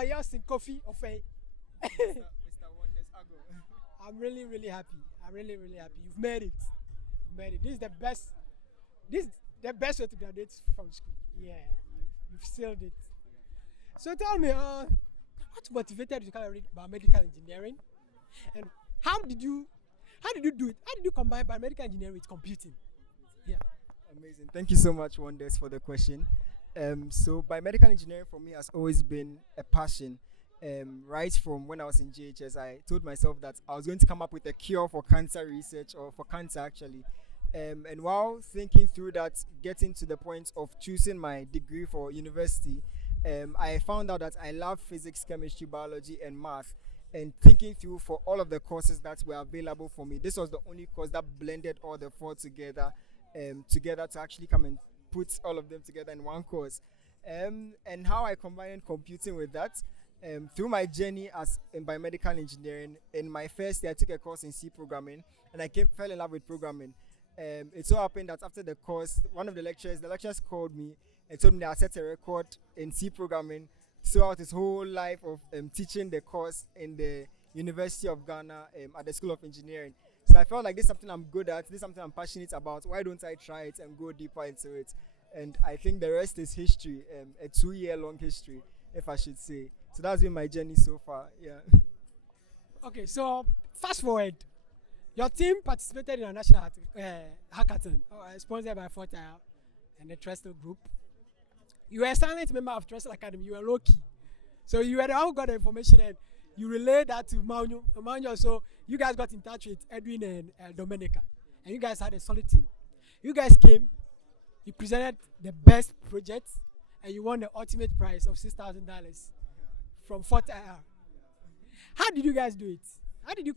about Yawson Kofi of a Mr. Wonders Ago. I'm really, really happy. I'm really, really happy. You've made it. You made it. This is the best. This is the best way to graduate from school. Yeah, you've sealed it. So tell me, what motivated you to come and read biomedical engineering, and how did you do it? How did you combine biomedical engineering with computing? Yeah. Amazing. Thank you so much, Wonders, for the question. So biomedical engineering for me has always been a passion. Right from when I was in JHS, I told myself that I was going to come up with a cure for cancer research, or for cancer actually. And while thinking through that, getting to the point of choosing my degree for university, I found out that I love physics, chemistry, biology, and math. And thinking through for all of the courses that were available for me, this was the only course that blended all the four together, together to actually come and put all of them together in one course. And how I combined computing with that, through my journey as in biomedical engineering, in my first year I took a course in C programming, and fell in love with programming. It so happened that after the course, one of the lecturers called me and told me that I set a record in C programming throughout his whole life of teaching the course in the University of Ghana at the School of Engineering. So I felt like this is something I'm good at, this is something I'm passionate about. Why don't I try it and go deeper into it? And I think the rest is history, a 2-year long history, if I should say. So that's been my journey so far. Yeah. Okay, so fast forward. Your team participated in a national hackathon sponsored by Fortile and the Trestle Group. You were a silent member of Trestle Academy. You were low key. So you were the one who got the information and you relayed that to Maunyo. So you guys got in touch with Edwin and Dominica. And you guys had a solid team. You guys came, you presented the best project, and you won the ultimate prize of $6,000 from Fortile. How did you guys do it? How did you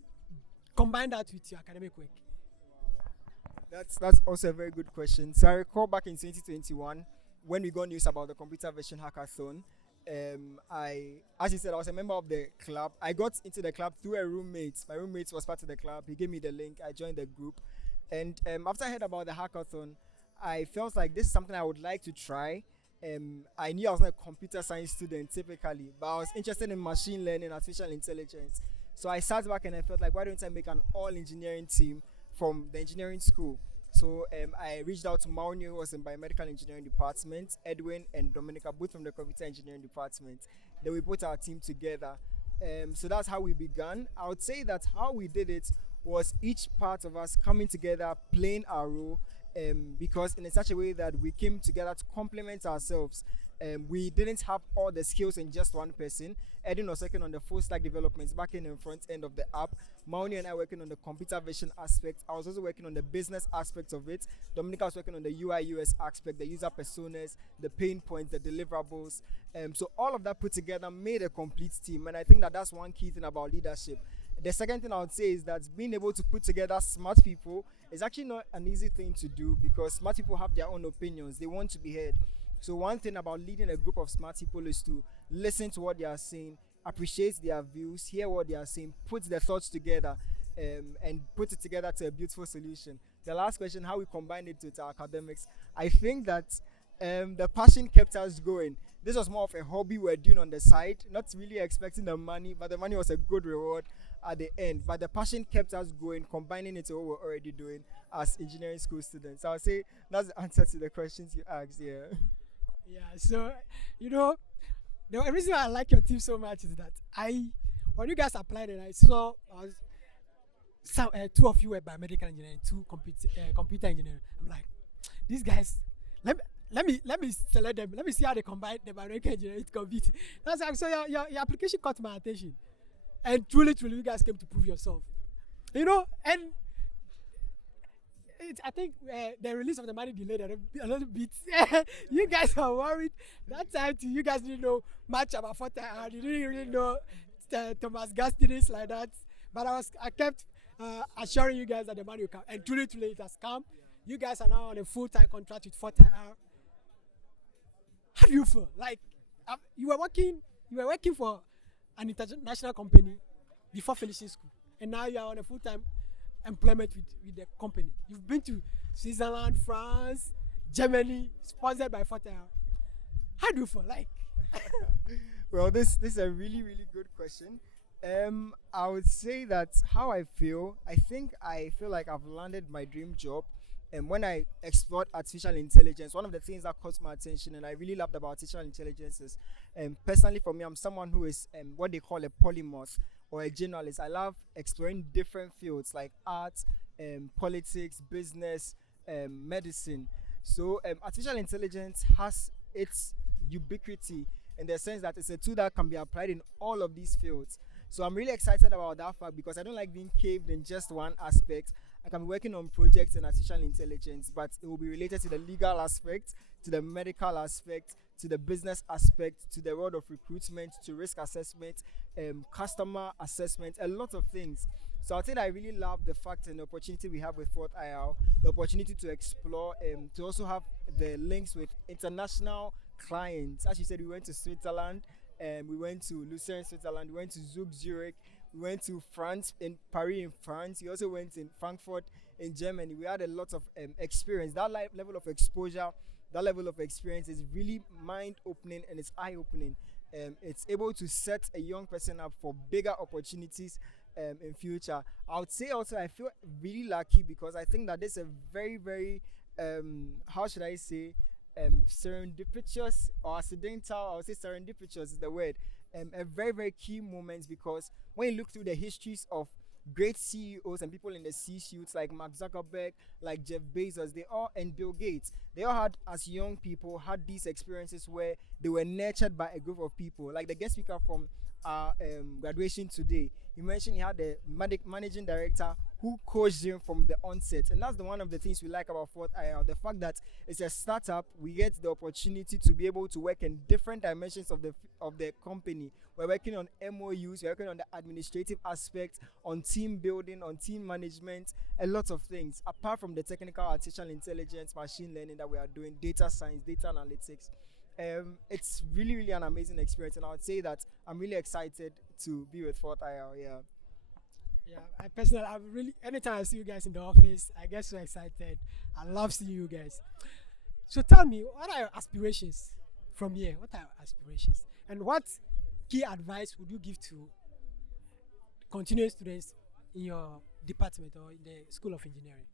combine that with your academic work? That's also a very good question. So I recall back in 2021 when we got news about the computer vision hackathon. As you said, I was a member of the club. I got into the club through a roommate. My roommate was part of the club. He gave me the link. I joined the group, and after I heard about the hackathon, I felt like this is something I would like to try. I knew I was not a computer science student typically, but I was interested in machine learning, artificial intelligence. So I sat back and I felt like, why don't I make an all engineering team from the engineering school? So I reached out to Maunyo, who was in biomedical engineering department, Edwin and Dominica, both from the computer engineering department. Then we put our team together. So that's how we began. I would say that how we did it was each part of us coming together, playing our role, because in such a way that we came together to complement ourselves. We didn't have all the skills in just one person. Edwin was working on the full stack developments, back end and front end of the app. Mauni and I working on the computer vision aspect. I was also working on the business aspect of it. Dominica was working on the UI UX aspect, the user personas, the pain points, the deliverables. So all of that put together made a complete team, and I think that that's one key thing about leadership. The second thing I would say is that being able to put together smart people is actually not an easy thing to do, because smart people have their own opinions. They want to be heard. So one thing about leading a group of smart people is to listen to what they are saying, appreciate their views, hear what they are saying, put their thoughts together, and put it together to a beautiful solution. The last question, how we combine it with our academics. I think that the passion kept us going. This was more of a hobby we were doing on the side, not really expecting the money, but the money was a good reward at the end. But the passion kept us going, combining it to what we're already doing as engineering school students. So I'll say that's the answer to the questions you asked. Yeah. Yeah, so the reason I like your team so much is that when you guys applied and I saw two of you were biomedical engineering, two computer engineering. I'm like, these guys, let me select them. Let me see how they combine the biomedical engineering with computing. That's like, so your application caught my attention, and truly you guys came to prove yourself. And I think the release of the money delayed a little bit. You guys are worried. That time too, you guys didn't know much about Fortile. You didn't really know Thomas Gastinis like that. But I kept assuring you guys that the money will come. And truly it has come. You guys are now on a full-time contract with Fortile. How do you feel? Like you were working for an international company before finishing school, and now you are on a full-time employment with the company. You've been to Switzerland, France, Germany, sponsored by Fortile. How do you feel like? Well, this is a really really good question. I would say that how I feel. I feel like I've landed my dream job. And when I explored artificial intelligence, one of the things that caught my attention and I really loved about artificial intelligence is, personally for me, I'm someone who is what they call a polymath or a generalist. I love exploring different fields like art, politics, business, medicine. So artificial intelligence has its ubiquity in the sense that it's a tool that can be applied in all of these fields. So I'm really excited about that fact because I don't like being caved in just one aspect. I can be working on projects in artificial intelligence, but it will be related to the legal aspect, to the medical aspect, to the business aspect, to the world of recruitment, to risk assessment, customer assessment, a lot of things. So I think I really love the fact and the opportunity we have with Fort IL, the opportunity to explore, to also have the links with international clients. As you said, we went to Switzerland, we went to Lucerne, Switzerland, we went to Zug, Zurich, we went to France, in Paris, in France. We also went in Frankfurt, in Germany. We had a lot of experience. That level of exposure, that level of experience is really mind-opening and it's eye-opening. It's able to set a young person up for bigger opportunities in future. I would say also I feel really lucky because I think that this is a very, very, how should I say, serendipitous or accidental, I would say serendipitous is the word, a very, very key moment because when you look through the histories of great CEOs and people in the C-suites like Mark Zuckerberg, like Jeff Bezos, they all, and Bill Gates, they all had, as young people, had these experiences where they were nurtured by a group of people. Like the guest speaker from our graduation today, he mentioned he had a managing director who coached him from the onset, and that's one of the things we like about Fort IL, the fact that it's a startup. We get the opportunity to be able to work in different dimensions of the company. We're working on MOUs, we're working on the administrative aspect, on team building, on team management, a lot of things apart from the technical artificial intelligence, machine learning that we are doing, data science, data analytics. It's really really an amazing experience, and I would say that I'm really excited to be with Fort IL. Yeah, I personally, I'm really, anytime I see you guys in the office, I get so excited. I love seeing you guys. So tell me, what are your aspirations from here? What are your aspirations? And what key advice would you give to continuing students in your department or in the School of Engineering?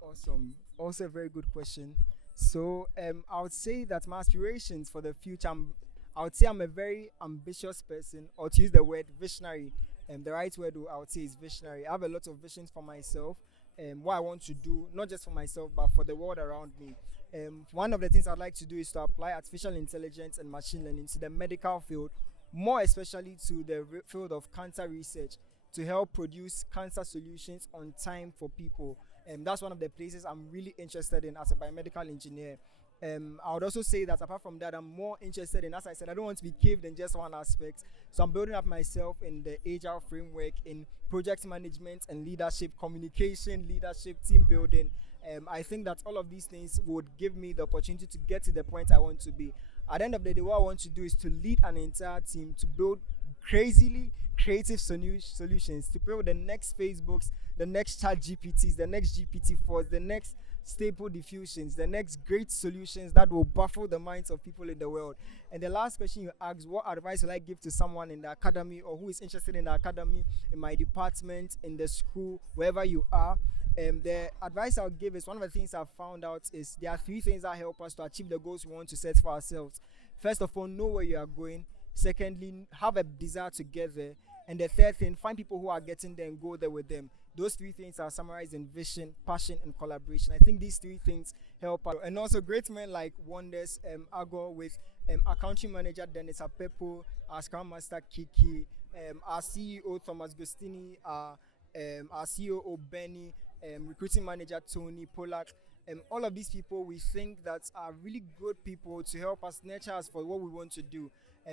Awesome. Also a very good question. So I would say that my aspirations for the future, I would say I'm a very ambitious person, or to use the word visionary. The right word I would say is visionary. I have a lot of visions for myself, what I want to do, not just for myself, but for the world around me. One of the things I'd like to do is to apply artificial intelligence and machine learning to the medical field, more especially to the field of cancer research, to help produce cancer solutions on time for people. That's one of the places I'm really interested in as a biomedical engineer. I would also say that apart from that, I'm more interested in, as I said, I don't want to be caved in just one aspect. So I'm building up myself in the agile framework, in project management and leadership, communication, leadership, team building. I think that all of these things would give me the opportunity to get to the point I want to be. At the end of the day, what I want to do is to lead an entire team to build crazily creative solutions, to build the next Facebooks, the next chat GPTs, the next GPT-4s, the next stable diffusions, the next great solutions that will baffle the minds of people in the world. And the last question you asked, what advice will I give to someone in the academy or who is interested in the academy, in my department, in the school, wherever you are? The advice I'll give is, one of the things I've found out is there are 3 things that help us to achieve the goals we want to set for ourselves. First of all, know where you are going. Secondly, have a desire to get there. And the third thing, find people who are getting there and go there with them. Those 3 things are summarized in vision, passion, and collaboration. I think these 3 things help out. And also great men like Wonders, Agor, with our country manager Dennis Apepo, our Scrum Master Kiki, our CEO Thomas Gustini, our COO Benny, recruiting manager Tony Polak. All of these people we think that are really good people to help us nurture us for what we want to do.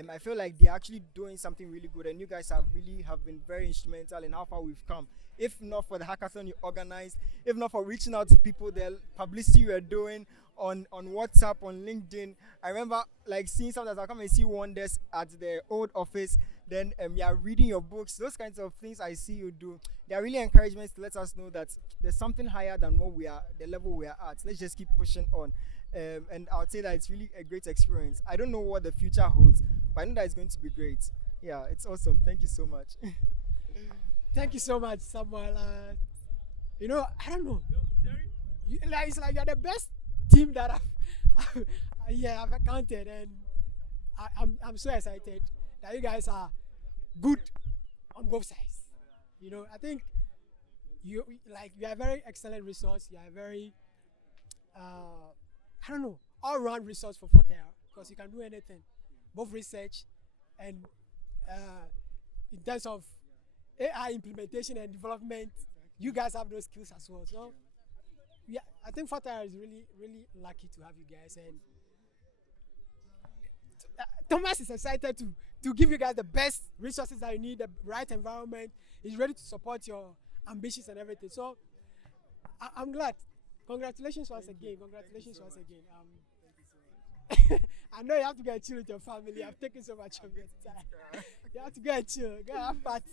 I feel like they're actually doing something really good, and you guys have been very instrumental in how far we've come. If not for the hackathon you organized, if not for reaching out to people, the publicity you are doing on WhatsApp, on LinkedIn. I remember like seeing sometimes I come and see Wonders at the old office, then yeah, reading your books, those kinds of things I see you do. They are really encouragements to let us know that there's something higher than what we are, the level we are at. Let's just keep pushing on. And I would say that it's really a great experience. I don't know what the future holds, but I know that it's going to be great. Yeah, it's awesome. Thank you so much. Thank you so much, Samuel. You know, I don't know. It's like you're the best team that I've encountered, and I'm so excited that you guys are good on both sides. You know, I think you are a very excellent resource. You are a very I don't know, all-round resource for Forterra, because you can do anything, both research and in terms of AI implementation and development. You guys have those skills as well. So yeah, I think Forterra is really, really lucky to have you guys, and Thomas is excited to give you guys the best resources that you need, the right environment. He's ready to support your ambitions and everything. So I'm glad. Congratulations once again. Congratulations once again. I know you have to go and chill with your family. I've taken so much of your time. You have to go and chill. Go and have party.